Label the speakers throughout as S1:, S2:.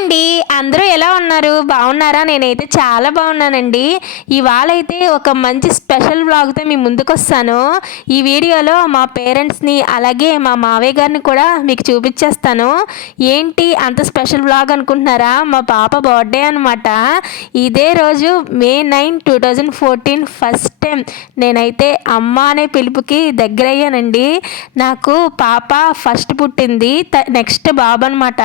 S1: అండి. అందరూ ఎలా ఉన్నారు? బాగున్నారా? నేనైతే చాలా బాగున్నానండి. ఇవాళ అయితే ఒక మంచి స్పెషల్ వ్లాగ్తో మీ ముందుకు వస్తాను ఈ వీడియోలో మా పేరెంట్స్ని అలాగే మా మావయ్య గారిని కూడా మీకు చూపించేస్తాను. ఏంటి అంత స్పెషల్ వ్లాగ్ అనుకుంటున్నారా? మా పాప బర్త్డే అనమాట ఇదే రోజు May nine two thousand fourteen first time నేనైతే అమ్మ అనే పిలుపుకి దగ్గరయ్యానండి. నాకు పాప ఫస్ట్ పుట్టింది. నెక్స్ట్ బాబు అనమాట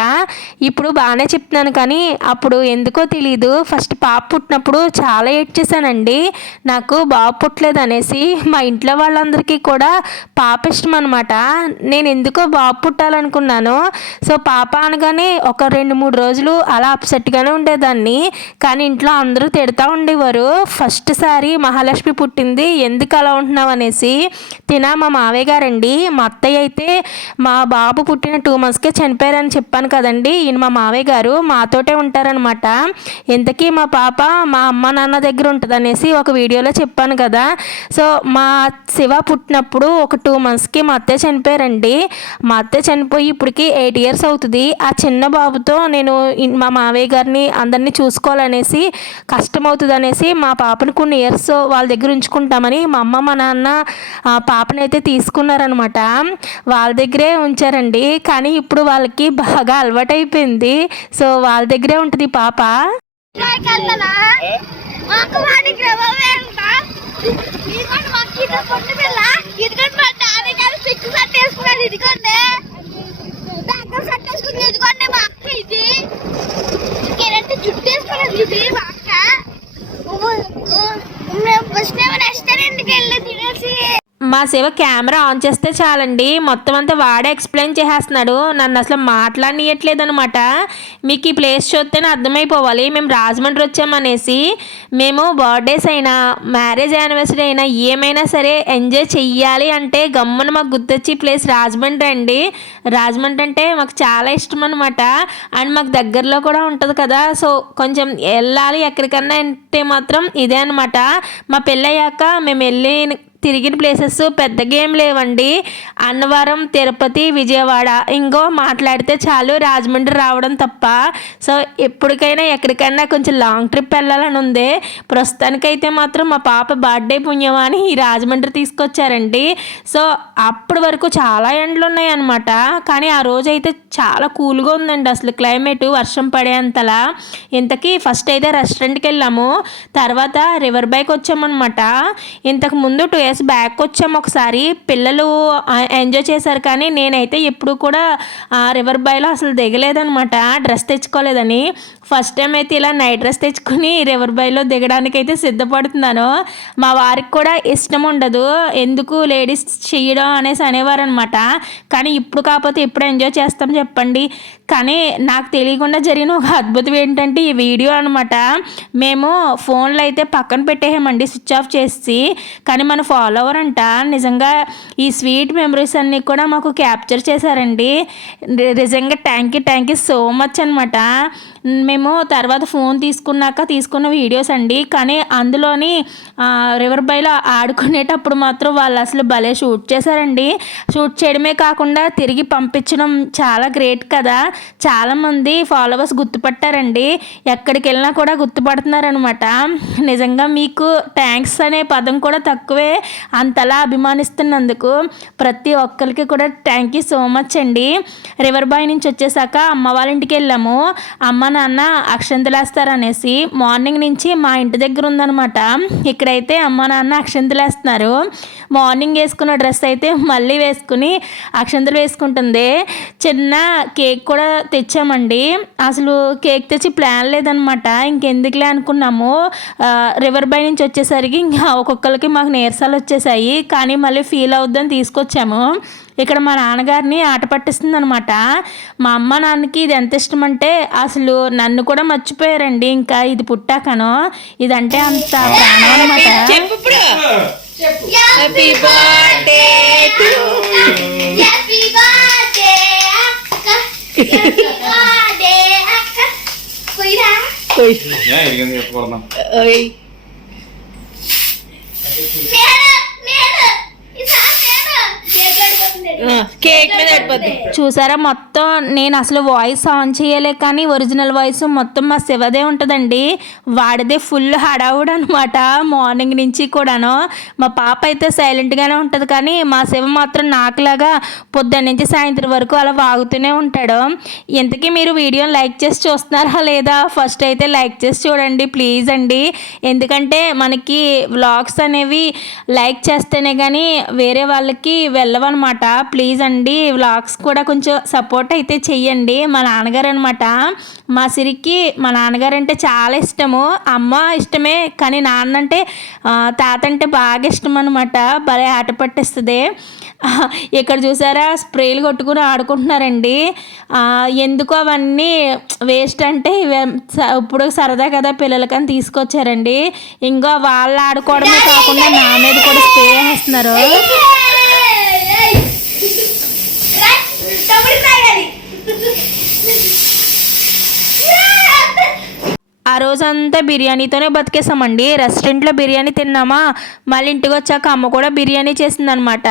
S1: ఇప్పుడు బాగానే చెప్తున్నాను కానీ అప్పుడు ఎందుకో తెలియదు ఫస్ట్ పాప పుట్టినప్పుడు చాలా ఏడ్చేసానండి నాకు బాబు పుట్టలేదు అనేసి మా ఇంట్లో వాళ్ళందరికీ కూడా పాప ఇష్టం అనమాట నేను ఎందుకో బాబు పుట్టాలనుకున్నాను. సో పాప అనగానే ఒక రెండు మూడు రోజులు అలా అప్సెట్గానే ఉండేదాన్ని. కానీ ఇంట్లో అందరూ తిడతా ఉండేవారు. ఫస్ట్ సారి మహాలక్ష్మి పుట్టింది ఎందుకు అలా ఉంటున్నావు అనేసి తిన మా మావయ్య గారండి. మా అత్తయ్య అయితే మా బాబు పుట్టిన టూ మంత్స్కే చనిపోయారని చెప్పాను కదండి. ఈయన మా మావయ్య గారు మాతోటే ఉంటారనమాట ఇంతకీ మా పాప మా అమ్మ నాన్న దగ్గర ఉంటుంది అనేసి ఒక వీడియోలో చెప్పాను కదా. సో మా శివ పుట్టినప్పుడు ఒక టూ మంత్స్కి మా అత్తయ్య చనిపోయారండి. మా అత్తయ్య చనిపోయి ఇప్పటికి ఎయిట్ ఇయర్స్ అవుతుంది. ఆ చిన్న బాబుతో నేను మా మావయ్య గారిని అందరినీ చూసుకోవాలనేసి కష్టమవుతుంది అనేసి మా పాపని కొన్ని ఇయర్స్ వాళ్ళ దగ్గర ఉంచుకుంటామని మా అమ్మ మా నాన్న ఆ పాపని అయితే తీసుకున్నారనమాట. వాళ్ళ దగ్గరే ఉంచారండి. కానీ ఇప్పుడు వాళ్ళకి బాగా అలవాటైపోయింది. సో వాళ్ళ దగ్గరే ఉంటుంది పాప.
S2: ఇదిగోండి ఇది ఇదిగోండి మా అక్క జుట్టు వేసుకున్నది ఇది మా అక్క మేము ఫస్ట్ టైం రెస్టారెంట్కి వెళ్ళి తినేసి
S1: మా శివ కెమెరా ఆన్ చేస్తే చాలండి. మొత్తం అంతా వాడే ఎక్స్ప్లెయిన్ చేసేస్తున్నాడు. నన్ను అసలు మాట్లాడనియట్లేదనమాట మీకు ఈ ప్లేస్ చూస్తేనే అర్థమైపోవాలి. మేము రాజమండ్రి వచ్చామనేసి మేము బర్త్డేస్ అయినా మ్యారేజ్ యానివర్సరీ అయినా ఏమైనా సరే ఎంజాయ్ చెయ్యాలి అంటే గమ్మున మాకు గుర్తొచ్చి ప్లేస్ రాజమండ్రి అండి. రాజమండ్రి అంటే మాకు చాలా ఇష్టం అనమాట అండ్ మాకు దగ్గరలో కూడా ఉంటుంది కదా. సో కొంచెం వెళ్ళాలి ఎక్కడికన్నా అంటే మాత్రం ఇదే అనమాట మా పెళ్ళయ్యాక మేము వెళ్ళి తిరిగిన ప్లేసెస్ పెద్దగా ఏం లేవండి. అన్నవరం తిరుపతి విజయవాడ. ఇంకో మాట్లాడితే చాలు రాజమండ్రి రావడం తప్ప. సో ఎప్పటికైనా ఎక్కడికైనా కొంచెం లాంగ్ ట్రిప్ వెళ్ళాలని ఉంది. ప్రస్తుతానికైతే మాత్రం మా పాప బర్త్డే పుణ్యం అని ఈ రాజమండ్రి తీసుకొచ్చారండి. సో అప్పటి వరకు చాలా ఎండలు ఉన్నాయన్నమాట. కానీ ఆ రోజు అయితే చాలా కూల్గా ఉందండి అసలు క్లైమేట్ వర్షం పడేంతలా ఇంతకీ ఫస్ట్ అయితే రెస్టారెంట్కి వెళ్ళాము. తర్వాత రివర్ బైక్ వచ్చామన్నమాట. ఇంతకు ముందు టూ ఇయర్స్ బ్యాక్ వచ్చాము ఒకసారి. పిల్లలు ఎంజాయ్ చేశారు కానీ నేనైతే ఎప్పుడు కూడా ఆ రివర్ బాయ్లో అసలు దిగలేదనమాట డ్రెస్ తెచ్చుకోలేదని. ఫస్ట్ టైం అయితే ఇలా నైట్ డ్రెస్ తెచ్చుకుని రివర్ బాయ్లో దిగడానికి అయితే సిద్ధపడుతున్నాను. మా వారికి కూడా ఇష్టం ఉండదు. ఎందుకు లేడీస్ చేయడం అనేసి అనేవారు అనమాట కానీ ఇప్పుడు కాకపోతే ఎప్పుడు ఎంజాయ్ చేస్తాం చెప్పండి. కానీ నాకు తెలియకుండా జరిగిన ఒక అద్భుతం ఏంటంటే ఈ వీడియో అనమాట మేము ఫోన్లో అయితే పక్కన పెట్టేసామండి స్విచ్ ఆఫ్ చేసి. కానీ మన ఫాలోవర్ అంట. నిజంగా ఈ స్వీట్ మెమరీస్ అన్నీ కూడా మాకు క్యాప్చర్ చేశారండి. నిజంగా thank you thank you so much అనమాట మేము తర్వాత ఫోన్ తీసుకున్నాక తీసుకున్న వీడియోస్ అండి. కానీ అందులోని రివర్ బైలో ఆడుకునేటప్పుడు మాత్రం వాళ్ళు అసలు భలే షూట్ చేశారండి. షూట్ చేయడమే కాకుండా తిరిగి పంపించడం చాలా గ్రేట్ కదా. చాలామంది ఫాలోవర్స్ గుర్తుపట్టారండి. ఎక్కడికి వెళ్ళినా కూడా గుర్తుపడుతున్నారనమాట నిజంగా మీకు థ్యాంక్స్ అనే పదం కూడా తక్కువే. అంతలా అభిమానిస్తున్నందుకు ప్రతి ఒక్కరికి కూడా థ్యాంక్ యూ సో మచ్ అండి. రివర్ బాయ్ నుంచి వచ్చేసాక అమ్మ వాళ్ళ ఇంటికి వెళ్ళాము. అమ్మ నాన్న అక్షంతలేస్తారనేసి మార్నింగ్ నుంచి మా ఇంటి దగ్గర ఉందనమాట ఇక్కడైతే అమ్మ నాన్న అక్షంతలేస్తున్నారు. మార్నింగ్ వేసుకున్న డ్రెస్ అయితే మళ్ళీ వేసుకుని అక్షంతలు వేసుకుంటుంది. చిన్న కేక్ కూడా తెచ్చామండి. అసలు కేక్ తెచ్చి ప్లాన్ లేదనమాట ఇంకెందుకులే అనుకున్నాము. రివర్ బై నుంచి వచ్చేసరికి ఇంకా ఒక్కొక్కరికి మాకు నీరసాలు పాలు వచ్చేసాయి కానీ మళ్ళీ ఫీల్ అవుద్దని తీసుకొచ్చాము. ఇక్కడ మా నాన్నగారిని ఆట పట్టిస్తుంది అనమాట మా అమ్మ నాన్నకి ఇది ఎంత ఇష్టం అంటే అసలు నన్ను కూడా మర్చిపోయారండి. ఇంకా ఇది పుట్టాకను. ఇదంటే అంత ప్రాణం అనమాట
S2: కేక్
S1: మీద పడిపోద్ది చూసారా మొత్తం నేను అసలు వాయిస్ ఆన్ చేయలే కానీ ఒరిజినల్ వాయిస్ మొత్తం మా శివదే ఉంటుందండి. వాడిదే ఫుల్ హడావుడు అనమాట మార్నింగ్ నుంచి కూడాను. మా పాప అయితే సైలెంట్గానే ఉంటుంది కానీ మా శివ మాత్రం నాకులాగా పొద్దున్న నుంచి సాయంత్రం వరకు అలా వాగుతూనే ఉంటాడు. ఇంతకీ మీరు వీడియోని లైక్ చేసి చూస్తున్నారా లేదా? ఫస్ట్ అయితే లైక్ చేసి చూడండి ప్లీజ్ అండి. ఎందుకంటే మనకి వ్లాగ్స్ అనేవి లైక్ చేస్తేనే కానీ వేరే వాళ్ళకి అనమాట ప్లీజ్ అండి వ్లాగ్స్ కూడా కొంచెం సపోర్ట్ అయితే చెయ్యండి. మా నాన్నగారు అనమాట మా సిరికి మా నాన్నగారు అంటే చాలా ఇష్టము. అమ్మ ఇష్టమే కానీ నాన్న అంటే తాత అంటే బాగా ఇష్టం అనమాట భలే ఆట పట్టిస్తుంది. ఇక్కడ చూసారా? స్ప్రేలు కొట్టుకుని ఆడుకుంటున్నారండి. ఎందుకు అవన్నీ వేస్ట్ అంటే ఇవే స- ఇప్పుడు సరదా కదా పిల్లలకని తీసుకొచ్చారండి. ఇంకా వాళ్ళు ఆడుకోవడమే కాకుండా నా మీద కూడా స్ప్రే వేస్తున్నారు. ఆ రోజంతా బిర్యానీతోనే బతికేసామండి. రెస్టారెంట్లో బిర్యానీ తిన్నామా? మళ్ళీ ఇంటికి వచ్చాక అమ్మ కూడా బిర్యానీ చేసిందనమాట.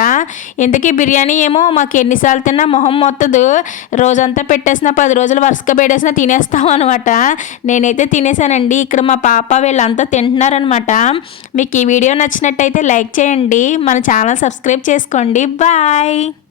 S1: ఇంతకీ బిర్యానీ ఏమో మాకు ఎన్నిసార్లు తిన్నా మొహం మొత్తదు. రోజంతా పెట్టేసిన పది రోజులు వరుసగా పెట్టేసినా తినేస్తాం అనమాట. నేనైతే తినేసానండి. ఇక్కడ మా పాప వీళ్ళంతా తింటున్నారనమాట. మీకు ఈ వీడియో నచ్చినట్టయితే లైక్ చేయండి. మన ఛానల్ సబ్స్క్రైబ్ చేసుకోండి. బాయ్.